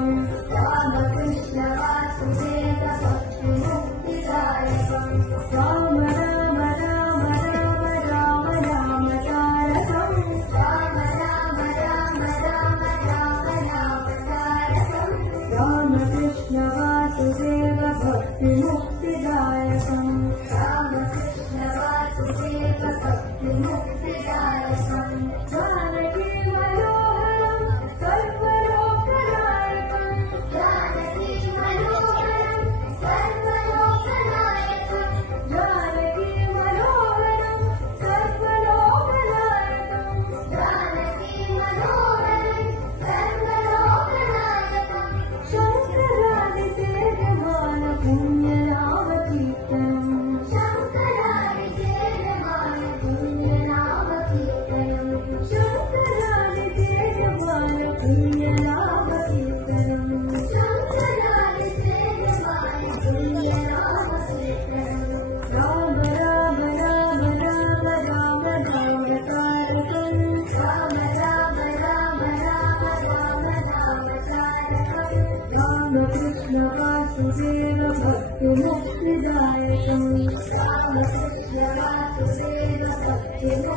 रामकृष्ण वासुदेव भक्तिमुक्तिदायकं राम राम राम राम राम राम तारकं राम राम राम राम राम राम तारकं रामकृष्ण वासुदेव भक्तिमुक्तिदायकं रामकृष्ण वासुदेव भक्तिमुक्तिदायकं जानकी मनोहरं सर्वलोकनायकं जानकी मनोहरं सर्वलोकनायकं जानकी मनोहरं सर्वलोकनायकं जानकी मनोहरं सर्वलोकनायकं शङ्करादिसेव्यमान पुण्यनामकीर्तनं शङ्करादिसेव्यमान पुण्यनामकीर्तनं शङ्करादिसेव्यमान पुण्यनामकीर्तनं शङ्करादिसेव्यमान पुण्यनामकीर्तनं राम राम राम राम राम राम तारकं राम राम राम राम राम राम तारकं रामकृष्ण वासुदेव भक्तिमुक्तिदायकं रामकृष्ण वासुदेव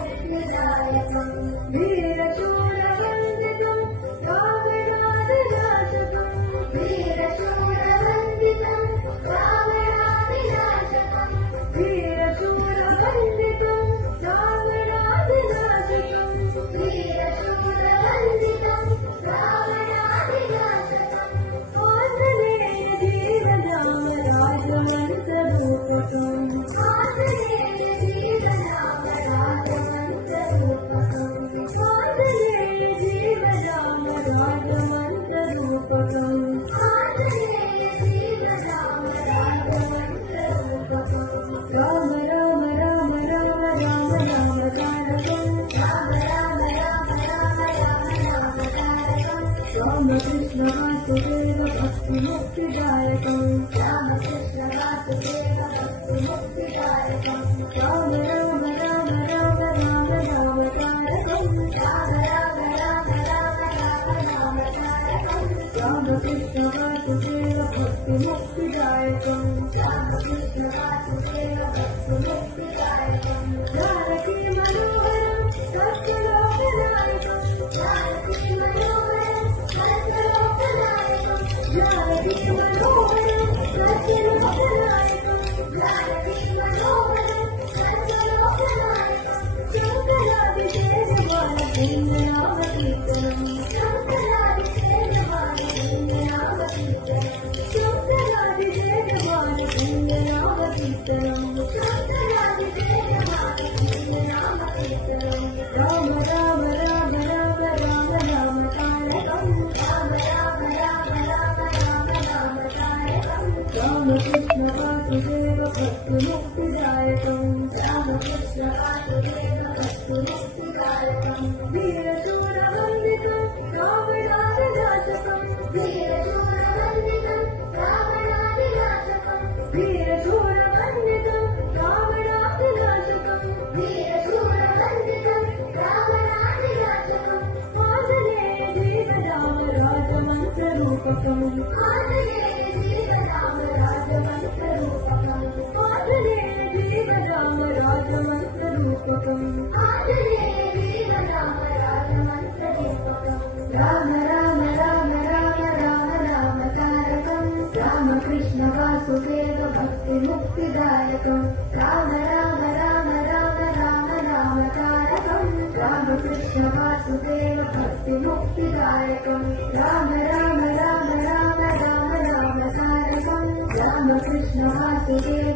भक्तिमुक्तिदायकं वीरशूरवन्दितं रावणादिनाशकं वीरशूरवन्दितं रावणादिनाशकं वीरशूरवन्दितं रावणादिनाशकं वीरशूरवन्दितं रावणादिनाशकं आञ्जनेय जीवनाम राजमन्त्ररूपकं आञ्जनेय जीवनाम राजमन्त्ररूपकं आञ्जनेय जीवनाम राजमन्त्ररूपकं आञ्जनेय जीवनाम राजमन्त्ररूपकं राम राम राम राम राम राम तारकं राम राम राम राम राम राम तारकं रामकृष्ण वासुदेव भक्तिमुक्तिदायकं रामकृष्ण वासुदेव भक्तिमुक्तिदायकं राम राम राम राम राम राम तारकं राम राम राम राम राम राम तारकं रामकृष्ण वासुदेव भक्तिमुक्तिदायकं रामकृष्ण वासुदेव भक्तिमुक्तिदायकं जानकी मनोहरं सर्वलोकनायकं जानकी मनोहरं सर्वलोकनायकं जानकी मनोहरं सर्वलोकनायकं जानकी मनोहरं सर्वलोकनायकं शङ्करादिसेव्यमान पुण्यनामकीर्तनं शङ्करादिसेव्यमान पुण्यनामकीर्तनं शङ्करादिसेव्यमान पुण्यनामकीर्तनं शङ्करादिसेव्यमान पुण्यनामकीर्तनं राम राम राम राम राम राम तारकं राम राम राम राम राम राम तारकं रामकृष्ण वासुदेव भक्तिमुक्तिदायकं रामकृष्ण वासुदेव भक्तिमुक्तिदायकं वीरशूरवन्दितं रावणादिनाशकं वीरशूरवन्दितं रावणादिनाशकं वीरशूरवन्दितं रावणादिनाशकं वीरशूरवन्दितं रावणादिनाशकं आञ्जनेय जीवनाम राजमन्त्ररूपकं आञ्जनेय जीवनाम राजमन्त्ररूपकं आञ्जनेय जीवनाम राजमन्त्ररूपकं आञ्जनेय जीवनाम राजमन्त्ररूपकं राम राम राम राम राम राम तारकं रामकृष्ण वासुदेव भक्तिमुक्तिदायकं राम राम राम राम राम राम तारकं रामकृष्ण वासुदेव भक्तिमुक्तिदायकं राम राम राम राम राम राम तारकं रामकृष्ण वासुदेव